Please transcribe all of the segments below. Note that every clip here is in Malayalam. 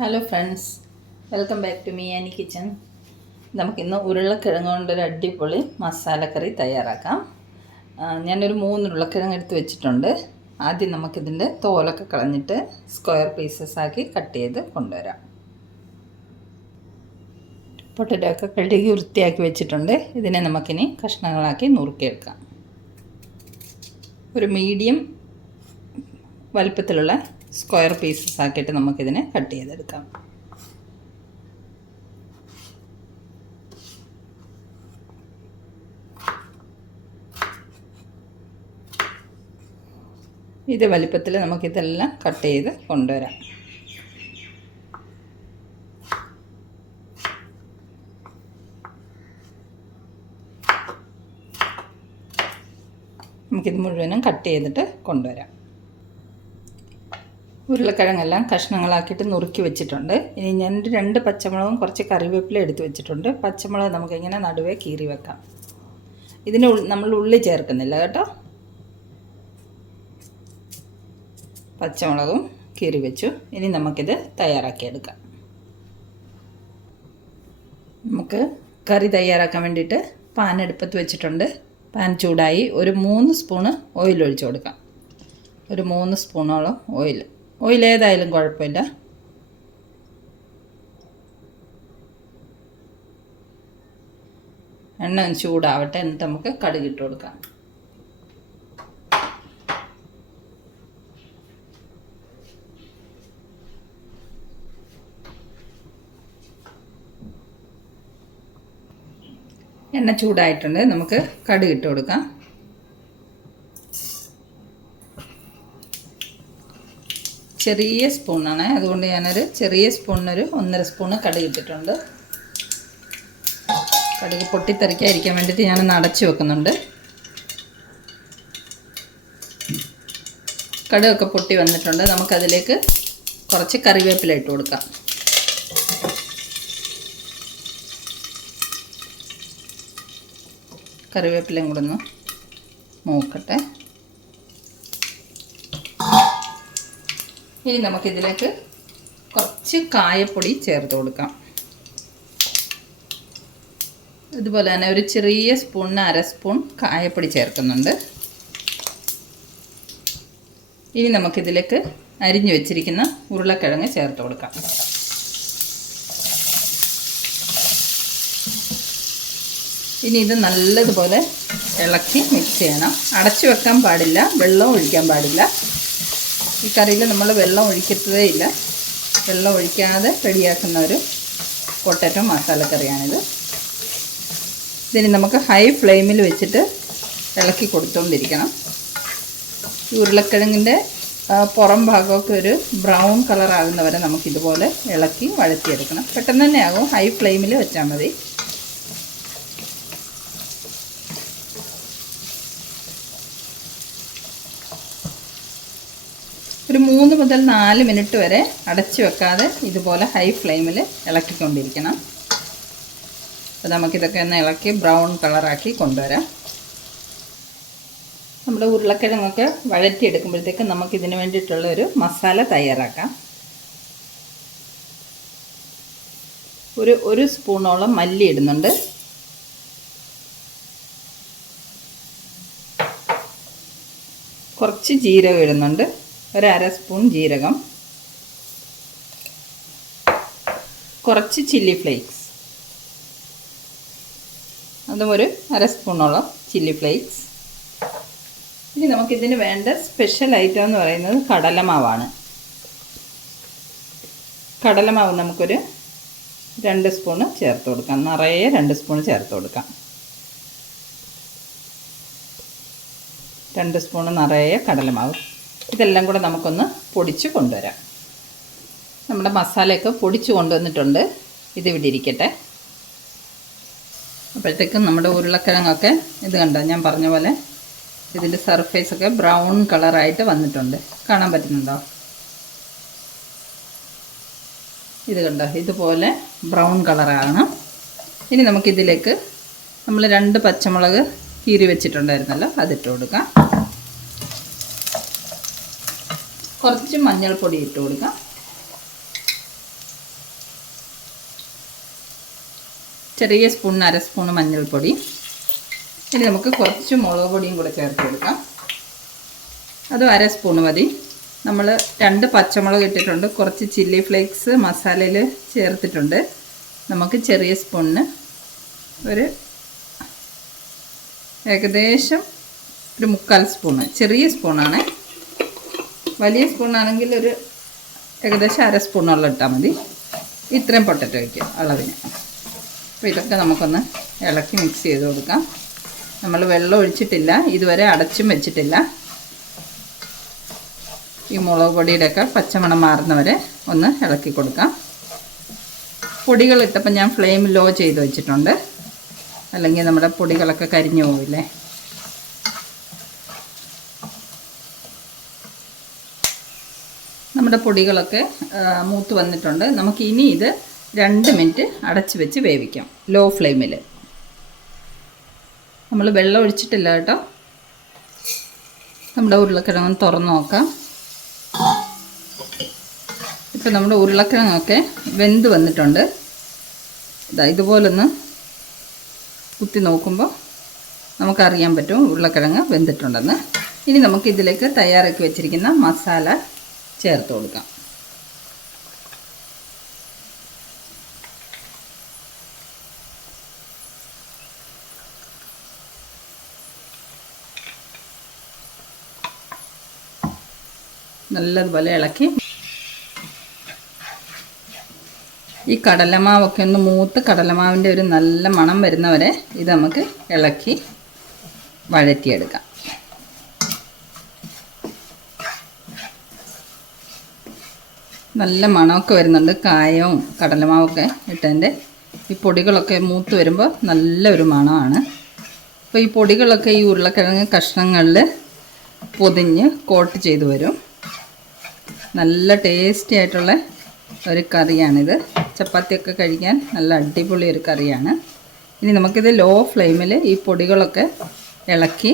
Hello friends welcome back to me Annie kitchen നമുക്കിന്ന് ഉരുളക്കിഴങ്ങ് കൊണ്ടൊരു അടിപൊളി മസാലക്കറി തയ്യാറാക്കാം. ഞാനൊരു മൂന്ന് ഉരുളക്കിഴങ്ങ് എടുത്ത് വെച്ചിട്ടുണ്ട്. ആദ്യം നമുക്കിതിന്റെ തോലൊക്കെ കളഞ്ഞിട്ട് സ്ക്വയർ പീസസ് ആക്കി കട്ട് ചെയ്ത് കൊണ്ടുവരാം. പൊട്ടറ്റോ ഒക്കെ കഴുകി വൃത്തിയാക്കി വെച്ചിട്ടുണ്ട്. ഇതിനെ നമുക്കിനി കഷ്ണങ്ങളാക്കി നുറുക്കിയെടുക്കാം. ഒരു മീഡിയം വലിപ്പത്തിലുള്ള സ്ക്വയർ പീസസ് ആക്കിയിട്ട് നമുക്കിതിനെ കട്ട് ചെയ്തെടുക്കാം. ഇത് വലിപ്പത്തിൽ നമുക്കിതെല്ലാം കട്ട് ചെയ്ത് കൊണ്ടുവരാം. നമുക്കിത് മുഴുവനും കട്ട് ചെയ്തിട്ട് കൊണ്ടുവരാം. ഉരുളക്കിഴങ്ങെല്ലാം കഷ്ണങ്ങളാക്കിയിട്ട് നുറുക്കി വെച്ചിട്ടുണ്ട്. ഇനി ഞാൻ രണ്ട് പച്ചമുളകും കുറച്ച് കറിവേപ്പില എടുത്ത് വെച്ചിട്ടുണ്ട്. പച്ചമുളക് നമുക്കിങ്ങനെ നടുവേ കീറി വെക്കാം. ഇതിന് നമ്മൾ ഉള്ളി ചേർക്കുന്നില്ല കേട്ടോ. പച്ചമുളകും കീറി വെച്ചു. ഇനി നമുക്കിത് തയ്യാറാക്കിയെടുക്കാം നമുക്ക് കറി തയ്യാറാക്കാൻ വേണ്ടിയിട്ട് പാൻ അടുപ്പത്ത് വെച്ചിട്ടുണ്ട്. പാൻ ചൂടായി ഒരു മൂന്ന് സ്പൂണ് ഓയിൽ ഒഴിച്ചു കൊടുക്കാം. ഒരു മൂന്ന് സ്പൂണോളം ഓയിൽ. ഓയിൽ ഏതായാലും കുഴപ്പമില്ല. എണ്ണ ചൂടാവട്ടെ എന്നിട്ട് നമുക്ക് കടുക് കടുകിട്ട് കൊടുക്കാം. എണ്ണ ചൂടായിട്ടുണ്ട് നമുക്ക് കടുക് കടുകിട്ട് കൊടുക്കാം. ചെറിയ സ്പൂണാണ്. അതുകൊണ്ട് ഞാനൊരു ചെറിയ സ്പൂണിനൊരു ഒന്നര സ്പൂണ് കടുക് ഇട്ടിട്ടുണ്ട്. കടുക് പൊട്ടിത്തെറിക്കാതിരിക്കാൻ വേണ്ടിയിട്ട് ഞാൻ അടച്ചു വെക്കുന്നുണ്ട്. കടുകൊക്കെ പൊട്ടി വന്നിട്ടുണ്ട്. നമുക്കതിലേക്ക് കുറച്ച് കറിവേപ്പില ഇട്ട് കൊടുക്കാം. കറിവേപ്പിലയും കൂടെ ഒന്ന് മൂക്കട്ടെ. ഇനി നമുക്കിതിലേക്ക് കുറച്ച് കായപ്പൊടി ചേർത്ത് കൊടുക്കാം. ഇതുപോലെ തന്നെ ഒരു ചെറിയ സ്പൂണിന് അര സ്പൂൺ കായപ്പൊടി ചേർക്കുന്നുണ്ട്. ഇനി നമുക്കിതിലേക്ക് അരിഞ്ഞു വെച്ചിരിക്കുന്ന ഉരുളക്കിഴങ്ങ് ചേർത്ത് കൊടുക്കാം. ഇനി ഇത് നല്ലതുപോലെ ഇളക്കി മിക്സ് ചെയ്യണം. അടച്ചു വെക്കാൻ പാടില്ല വെള്ളം ഒഴിക്കാൻ പാടില്ല. ഈ കറിയിൽ നമ്മൾ വെള്ളം ഒഴിക്കത്തതേ ഇല്ല. വെള്ളം ഒഴിക്കാതെ റെഡിയാക്കുന്ന ഒരു പൊട്ടറ്റോ മസാലക്കറിയാണിത് ഇതിന് നമുക്ക് ഹൈ ഫ്ലെയിമിൽ വെച്ചിട്ട് ഇളക്കി കൊടുത്തുകൊണ്ടിരിക്കണം ഈ ഉരുളക്കിഴങ്ങിന്റെ പുറം ഭാഗമൊക്കെ ഒരു ബ്രൗൺ കളർ ആകുന്ന വരെ നമുക്കിതുപോലെ ഇളക്കി വഴറ്റിയെടുക്കണം. പെട്ടെന്ന് തന്നെ ആകും. ഹൈ ഫ്ലെയിമിൽ വെച്ചാൽ മതി ഒരു മൂന്ന് മുതൽ നാല് മിനിറ്റ് വരെ അടച്ചു വെക്കാതെ ഇതുപോലെ ഹൈ ഫ്ലെയിമിൽ ഇളക്കിക്കൊണ്ടിരിക്കണം. അപ്പോൾ നമുക്കിതൊക്കെ ഒന്ന് ഇളക്കി ബ്രൗൺ കളറാക്കി കൊണ്ടുവരാം. നമ്മുടെ ഉരുളക്കിഴങ്ങൊക്കെ വഴറ്റിയെടുക്കുമ്പോഴത്തേക്ക് നമുക്കിതിന് വേണ്ടിയിട്ടുള്ള ഒരു മസാല തയ്യാറാക്കാം. ഒരു ഒരു സ്പൂണോളം മല്ലി ഇടുന്നുണ്ട്. കുറച്ച് ജീരകം ഇടുന്നുണ്ട്. ഒരു അര സ്പൂൺ ജീരകം. കുറച്ച് ചില്ലി ഫ്ലേക്സ്. അതും ഒരു അര സ്പൂണോളം ചില്ലി ഫ്ലേക്സ്. ഇനി നമുക്കിതിന് വേണ്ട സ്പെഷ്യൽ ഐറ്റം എന്ന് പറയുന്നത് കടലമാവാണ്. കടലമാവ് നമുക്കൊരു രണ്ട് സ്പൂണ് ചേർത്ത് കൊടുക്കാം. നിറയെ രണ്ട് സ്പൂൺ ചേർത്ത് കൊടുക്കാം. രണ്ട് സ്പൂണ് നിറയെ കടലമാവ്. ഇതെല്ലാം കൂടെ നമുക്കൊന്ന് പൊടിച്ച് കൊണ്ടുവരാം. നമ്മുടെ മസാലയൊക്കെ പൊടിച്ച് കൊണ്ടുവന്നിട്ടുണ്ട്. ഇത് ഇവിടെ ഇരിക്കട്ടെ. അപ്പോഴത്തേക്കും നമ്മുടെ ഉരുളക്കിഴങ്ങൊക്കെ ഇത് കണ്ടോ? ഞാൻ പറഞ്ഞ പോലെ ഇതിന്റെ സർഫേസൊക്കെ ബ്രൗൺ കളറായിട്ട് വന്നിട്ടുണ്ട്. കാണാൻ പറ്റുന്നുണ്ടോ? ഇത് കണ്ടോ? ഇതുപോലെ ബ്രൗൺ കളറാണ് ഇനി നമുക്കിതിലേക്ക് നമ്മൾ രണ്ട് പച്ചമുളക് കീറി വെച്ചിട്ടുണ്ടായിരുന്നല്ലോ അതിട്ട് കൊടുക്കാം. കുറച്ച് മഞ്ഞൾപ്പൊടി ഇട്ട് കൊടുക്കാം. ചെറിയ സ്പൂൺ അര സ്പൂൺ മഞ്ഞൾപ്പൊടി. ഇനി നമുക്ക് കുറച്ച് മുളക് പൊടിയും കൂടെ ചേർത്ത് കൊടുക്കാം. അത് അര സ്പൂൺ മതി. നമ്മൾ രണ്ട് പച്ചമുളക് ഇട്ടിട്ടുണ്ട്. കുറച്ച് ചില്ലി ഫ്ലേക്സ് മസാലയിൽ ചേർത്തിട്ടുണ്ട്. നമുക്ക് ചെറിയ സ്പൂണിന് ഒരു ഏകദേശം ഒരു മുക്കാൽ സ്പൂണ് ചെറിയ സ്പൂണാണേ. വലിയ സ്പൂണാണെങ്കിൽ ഒരു ഏകദേശം അര സ്പൂണോളം ഇട്ടാൽ മതി. ഇത്രയും പൊട്ടറ്റോ വയ്ക്കുക അളവിന്. അപ്പോൾ ഇതൊക്കെ നമുക്കൊന്ന് ഇളക്കി മിക്സ് ചെയ്ത് കൊടുക്കാം. നമ്മൾ വെള്ളം ഒഴിച്ചിട്ടില്ല ഇതുവരെ അടച്ചും വെച്ചിട്ടില്ല. ഈ മുളക് പൊടിയുടെയൊക്കെ പച്ചമണം മാറുന്നവരെ ഒന്ന് ഇളക്കി കൊടുക്കാം. പൊടികൾ ഇട്ടപ്പോൾ ഞാൻ ഫ്ലെയിം ലോ ചെയ്ത് വെച്ചിട്ടുണ്ട്. അല്ലെങ്കിൽ നമ്മുടെ പൊടികളൊക്കെ കരിഞ്ഞു പോവില്ലേ? നമ്മുടെ പൊടികളൊക്കെ മൂത്ത് വന്നിട്ടുണ്ട്. നമുക്ക് ഇനി ഇത് രണ്ട് മിനിറ്റ് അടച്ച് വെച്ച് വേവിക്കാം ലോ ഫ്ലെയിമിൽ നമ്മൾ വെള്ളം ഒഴിച്ചിട്ടില്ല കേട്ടോ. നമ്മുടെ ഉരുളക്കിഴങ്ങ് തുറന്നു നോക്കാം. ഇപ്പം നമ്മുടെ ഉരുളക്കിഴങ്ങൊക്കെ വെന്ത് വന്നിട്ടുണ്ട്. ഇതാ ഇതുപോലൊന്ന് കുത്തി നോക്കുമ്പോൾ നമുക്കറിയാൻ പറ്റും ഉരുളക്കിഴങ്ങ് വെന്തിട്ടുണ്ടെന്ന്. ഇനി നമുക്ക് ഇതിലേക്ക് തയ്യാറാക്കി വെച്ചിരിക്കുന്ന മസാല ചേർത്ത് കൊടുക്കാം. നല്ലതുപോലെ ഇളക്കി. ഈ കടലമാവൊക്കെ ഒന്ന് മൂത്ത് കടലമാവിന്റെ ഒരു നല്ല മണം വരുന്നവരെ ഇത് നമുക്ക് ഇളക്കി വഴറ്റിയെടുക്കാം. നല്ല മണമൊക്കെ വരുന്നുണ്ട്. കായവും കടലമാവൊക്കെ ഇട്ടതിന്റെ. ഈ പൊടികളൊക്കെ മൂത്ത് വരുമ്പോൾ നല്ലൊരു മണമാണ്. അപ്പോൾ ഈ പൊടികളൊക്കെ ഈ ഉരുളക്കിഴങ്ങ് കഷ്ണങ്ങളിൽ പൊതിഞ്ഞ് കോട്ട് ചെയ്ത് വരും. നല്ല ടേസ്റ്റി ആയിട്ടുള്ള ഒരു കറിയാണിത്. ചപ്പാത്തിയൊക്കെ കഴിക്കാൻ നല്ല അടിപൊളി ഒരു കറിയാണ്. ഇനി നമുക്കിത് ലോ ഫ്ലെയിമിൽ ഈ പൊടികളൊക്കെ ഇളക്കി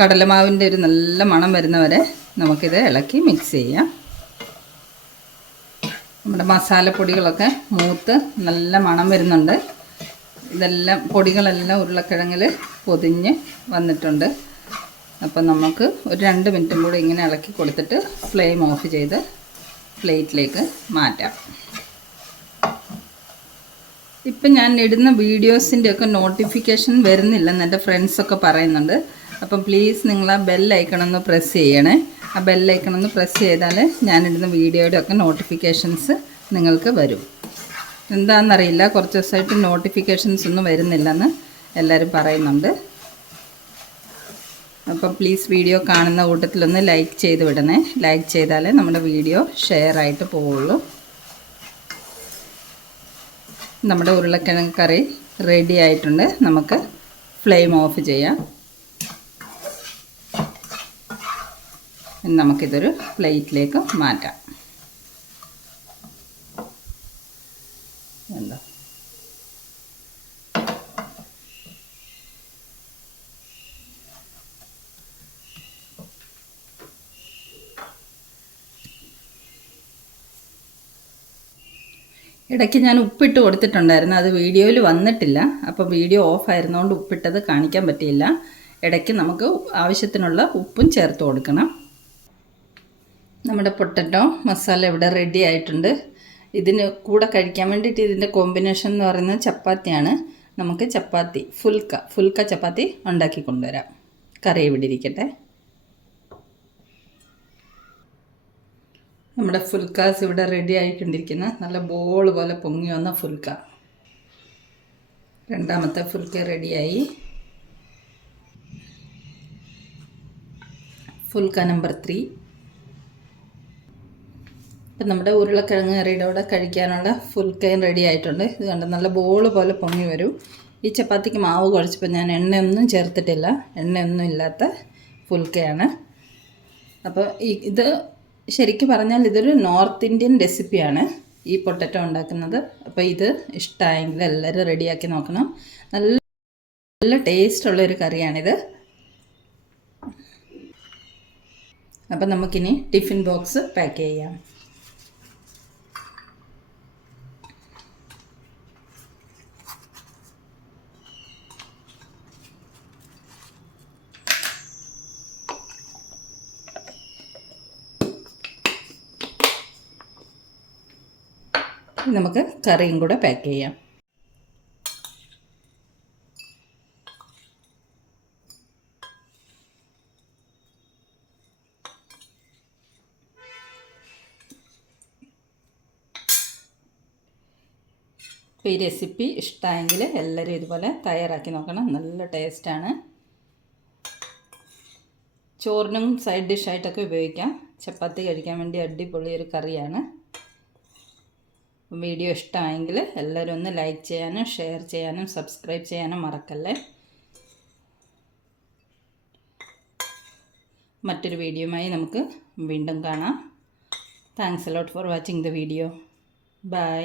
കടലമാവിന്റെ ഒരു നല്ല മണം വരുന്നവരെ നമുക്കിത് ഇളക്കി മിക്സ് ചെയ്യാം. നമ്മുടെ മസാലപ്പൊടികളൊക്കെ മൂത്ത് നല്ല മണം വരുന്നുണ്ട്. ഇതെല്ലാം പൊടികളെല്ലാം ഉരുളക്കിഴങ്ങിൽ പൊതിഞ്ഞ് വന്നിട്ടുണ്ട്. അപ്പം നമുക്ക് ഒരു രണ്ട് മിനിറ്റും കൂടി ഇങ്ങനെ ഇളക്കി കൊടുത്തിട്ട് ഫ്ലെയിം ഓഫ് ചെയ്ത് പ്ലേറ്റിലേക്ക് മാറ്റാം. ഇപ്പം ഞാൻ ഇടുന്ന വീഡിയോസിന്റെയൊക്കെ നോട്ടിഫിക്കേഷൻ വരുന്നില്ലെന്ന് എന്റെ ഫ്രണ്ട്സൊക്കെ പറയുന്നുണ്ട്. അപ്പം പ്ലീസ് നിങ്ങൾ ആ ബെല്ലൈക്കണൊന്ന് പ്രസ് ചെയ്യണേ. ആ ബെൽ ഐക്കണൊന്ന് പ്രസ് ചെയ്താൽ ഞാനിടുന്ന വീഡിയോയുടെ ഒക്കെ നോട്ടിഫിക്കേഷൻസ് നിങ്ങൾക്ക് വരും. എന്താണെന്നറിയില്ല കുറച്ച് ദിവസമായിട്ട് നോട്ടിഫിക്കേഷൻസ് ഒന്നും വരുന്നില്ലെന്ന് എല്ലാവരും പറയുന്നുണ്ട്. അപ്പോൾ പ്ലീസ് വീഡിയോ കാണുന്ന കൂട്ടത്തിലൊന്ന് ലൈക്ക് ചെയ്ത് വിടണേ. ലൈക്ക് ചെയ്താലേ നമ്മുടെ വീഡിയോ ഷെയർ ആയിട്ട് പോവുള്ളൂ. നമ്മുടെ ഉരുളക്കിഴങ്ങ് കറി റെഡി ആയിട്ടുണ്ട്. നമുക്ക് ഫ്ലെയിം ഓഫ് ചെയ്യാം. നമുക്കിതൊരു പ്ലേറ്റിലേക്ക് മാറ്റാം. എന്താ ഇടയ്ക്ക് ഞാൻ ഉപ്പിട്ട് കൊടുത്തിട്ടുണ്ടായിരുന്നു. അത് വീഡിയോയിൽ വന്നിട്ടില്ല. അപ്പോൾ വീഡിയോ ഓഫ് ആയിരുന്നുകൊണ്ട് ഉപ്പിട്ടത് കാണിക്കാൻ പറ്റിയില്ല. ഇടയ്ക്ക് നമുക്ക് ആവശ്യത്തിനുള്ള ഉപ്പും ചേർത്ത് കൊടുക്കണം. നമ്മുടെ പൊട്ടറ്റോ മസാല ഇവിടെ റെഡി ആയിട്ടുണ്ട്. ഇതിന് കൂടെ കഴിക്കാൻ വേണ്ടിയിട്ട് ഇതിന്റെ കോമ്പിനേഷൻ എന്ന് പറയുന്നത് ചപ്പാത്തിയാണ്. നമുക്ക് ചപ്പാത്തി ഫുൽക്ക ഫുൽക്ക ചപ്പാത്തി ഉണ്ടാക്കി കൊണ്ടുവരാം. കറി ഇവിടെ ഇരിക്കട്ടെ. നമ്മുടെ ഫുൽക്കാസ് ഇവിടെ റെഡി ആയിക്കൊണ്ടിരിക്കുന്ന. നല്ല ബോൾ പോലെ പൊങ്ങി വന്ന ഫുൽക്ക. രണ്ടാമത്തെ ഫുൽക്ക റെഡിയായി ഫുൽക്ക നമ്പർ ത്രീ ഇപ്പം നമ്മുടെ ഉരുളക്കിഴങ്ങ് കറിയുടെ കൂടെ കഴിക്കാനുള്ള ഫുൾ കൈൻ റെഡി ആയിട്ടുണ്ട്. ഇത് കണ്ട് നല്ല ബോൾ പോലെ പൊങ്ങി വരും. ഈ ചപ്പാത്തിക്ക് മാവ് കുഴച്ചപ്പോൾ ഞാൻ എണ്ണയൊന്നും ചേർത്തിട്ടില്ല. എണ്ണയൊന്നും ഇല്ലാത്ത ഫുൽക്കയാണ് അപ്പോൾ ഇത് ശരിക്കും പറഞ്ഞാൽ ഇതൊരു നോർത്ത് ഇന്ത്യൻ റെസിപ്പിയാണ് ഈ പൊട്ടറ്റോ ഉണ്ടാക്കുന്നത്. അപ്പോൾ ഇത് ഇഷ്ടമായെങ്കിൽ എല്ലാവരും റെഡിയാക്കി നോക്കണം. നല്ല നല്ല ടേസ്റ്റുള്ള ഒരു കറിയാണിത്. അപ്പം നമുക്കിനി ടിഫിൻ ബോക്സ് പാക്ക് ചെയ്യാം. നമുക്ക് കറിയും കൂടെ പാക്ക് ചെയ്യാം. അപ്പോൾ ഈ റെസിപ്പി ഇഷ്ടമായെങ്കിൽ എല്ലാവരും ഇതുപോലെ തയ്യാറാക്കി നോക്കണം. നല്ല ടേസ്റ്റാണ് ചോറിനും സൈഡ് ഡിഷായിട്ടൊക്കെ ഉപയോഗിക്കാം. ചപ്പാത്തി കഴിക്കാൻ വേണ്ടി അടിപൊളി ഒരു കറിയാണ്. വീഡിയോ ഇഷ്ടമായെങ്കിൽ എല്ലാവരും ഒന്ന് ലൈക്ക് ചെയ്യാനും ഷെയർ ചെയ്യാനും സബ്സ്ക്രൈബ് ചെയ്യാനും മറക്കല്ലേ? മറ്റൊരു വീഡിയോയുമായി നമുക്ക് വീണ്ടും കാണാം. Thanks a lot for watching the video bye